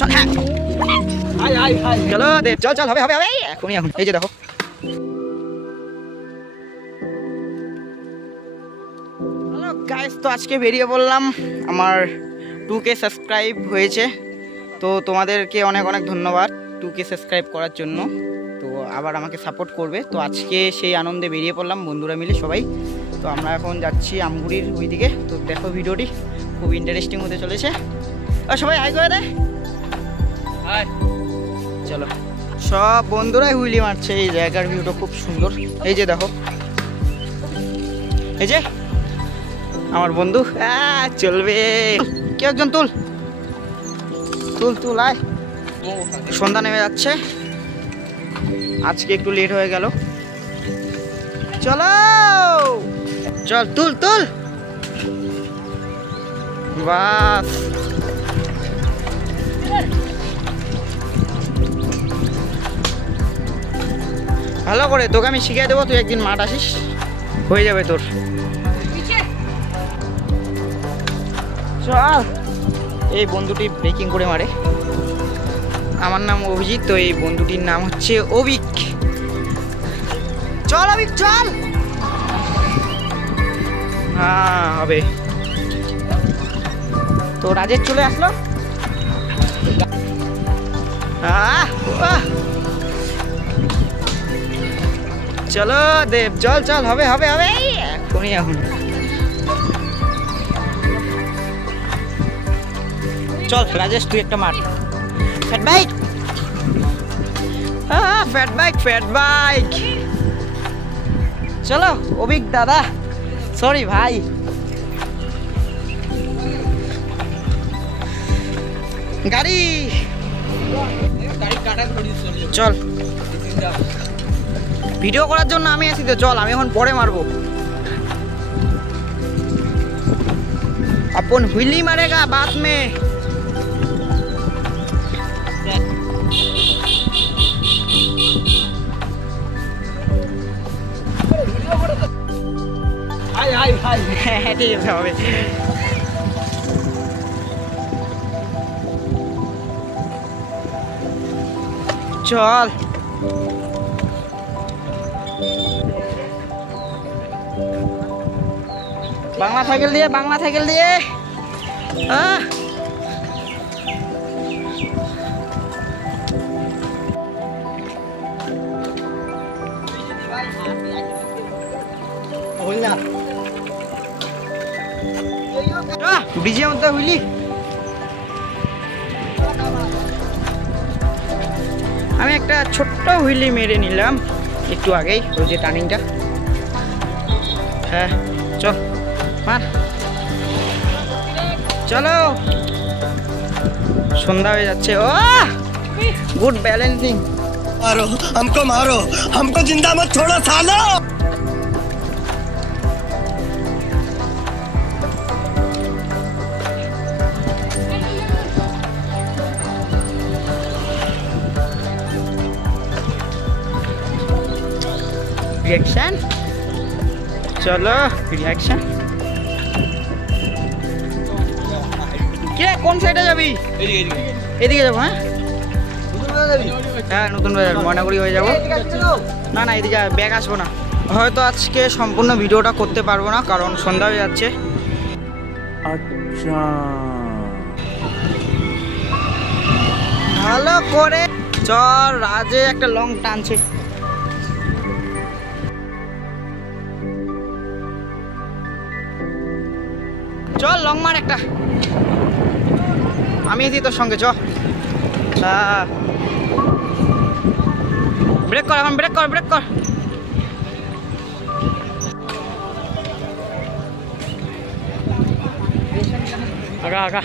চল হ্যাঁ চলো দেব চল চল হবে হবে হবে এখনই এখন এই যে দেখো হ্যালো গাইস তো আজকে বেরিয়ে বললাম আমার 2K সাবস্ক্রাইব হয়েছে তো তোমাদেরকে অনেক অনেক ধন্যবাদ 2K সাবস্ক্রাইব করার জন্য তো আবার আমাকে সাপোর্ট করবে তো আজকে সেই আনন্দে বেরিয়ে পড়লাম বন্ধুরা মিলে সবাই তো আমরা এখন যাচ্ছি আমগুড়ির ওইদিকে তো দেখো ভিডিওটি খুব ইন্টারেস্টিং হতে চলেছে আর সবাই হাই করে দেয় হাই চলো সব বন্ধুরাই হুইলি মারছে এই জায়গার ভিউটা খুব সুন্দর এই যে দেখো এই যে আমার বন্ধু চলবে কেউ একজন তুল তুল তুল আয় সন্ধ্যা নেমে যাচ্ছে আজকে একটু লেট হয়ে গেল চলো চল তুল তুল বাস ভালো করে তোকে আমি শিখিয়ে দেবো তুই একদিন মাঠ আসিস হয়ে যাবে তোর চল এই বন্ধুটি ব্রেকিং করে মারে আমার নাম অভিজিৎ তো এই বন্ধুটির নাম হচ্ছে অভিক চল অভিক চল হ্যাঁ হবে তো রাজেশ চলে আসলো চলো দেব চল চল হবে হবে হবে এখনই এখন চল রাজেশ তুই একটা মার ফ্যাট বাইক ফ্যাট বাইক চলো অভিক দাদা সরি ভাই গাড়ি চল ভিডিও করার জন্য আমি আছি তো চল আমি এখন পরে মারবো अपन हुईली मारेगा बाद में ঠিক আছে হবে চল বাংলা সাইকেল দিয়ে ব্রিজের মধ্যে হইলি আমি একটা ছোট্ট হুইলি মেরে নিলাম একটু আগেই ওই যে টার্নিংটা হ্যাঁ চল মার চলো সন্ধ্যা হয়ে যাচ্ছে ও গুড ব্যালেন্সিং मारो हमको जिंदा मत छोड़ो सालो रिएक्शन चलो रिएक्शन क्या कौन साइडে যাবি এদিকে যাব হ্যাঁ হ্যাঁ নতুন বাজার ময়নাগুড়ি হয়ে যাব না না এদিকে ব্যাগ আসবো না হয়তো আজকে সম্পূর্ণ ভিডিওটা করতে পারবো না কারণ সন্ধ্যা হয়ে যাচ্ছে আচ্ছা ভালো করে চল রাজে একটা লং টানছে চল লং মার একটা আমি আছি তোর সঙ্গে চ ব্রেক কর এখন ব্রেক কর আগা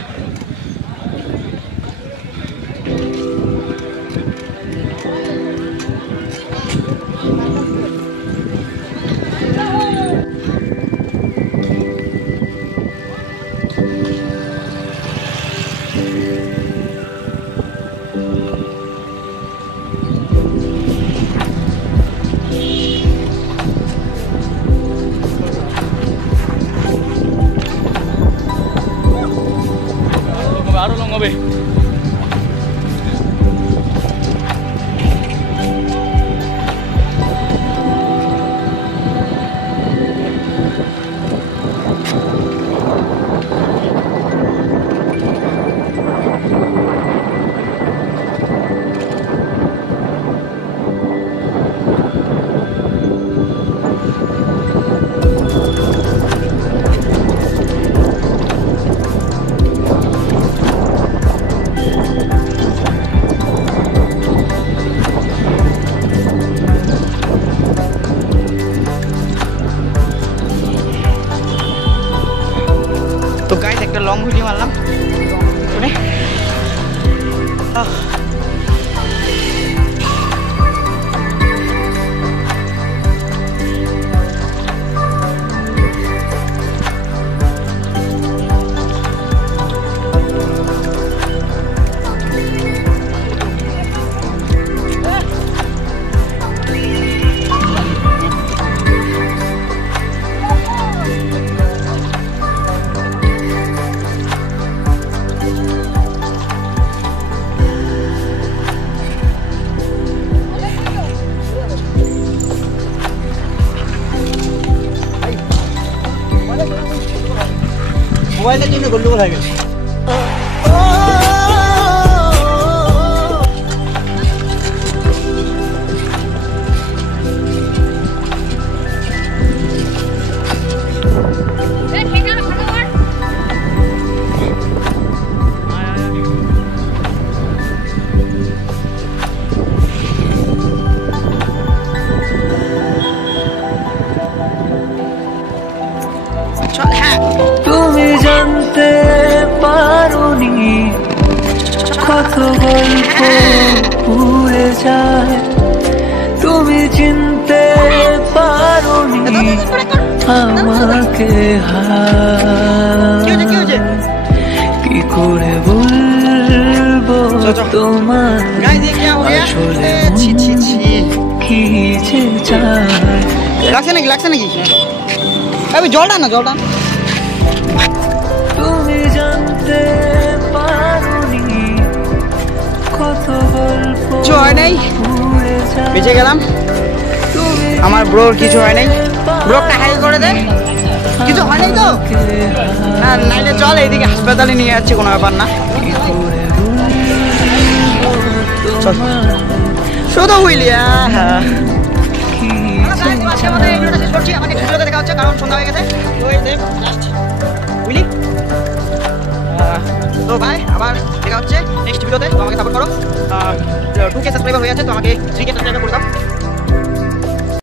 হুইলি মারলাম করে। মোবাইলের জন্য গন্ডগোল হয়ে গেছে। তুমি জানতে পারোনি কত গল্প উড়ে যায়, তুমি চিনতে পারোনি আমাকে কি করে বলবো তোমার আসলে কি যে চায়। লাগছে নাকি আমি জলটা না জলটা তুমি জানতে পারোনি কত গল্প হয় নাই, বেঁচে গেলাম। আমার ব্রোর কিছু হয় নাই, ব্রোকটা হাই করে দে, কিছু হয় নাই তো না, নাইলে চল এইদিকে হাসপাতালে নিয়ে যাচ্ছে, কোনো ব্যাপার না। শুধু হুইলিয়া দেখা হচ্ছে, কারণ সন্ধ্যা হয়ে গেছে। বুঝলি তো ভাই, আবার দেখা হচ্ছে নেক্সট ভিডিওতে। তো আমাকে সাপোর্ট করো, 2K সাবস্ক্রাইবার হয়ে আছে, তো আমাকে 3K সাবস্ক্রাইবার করতে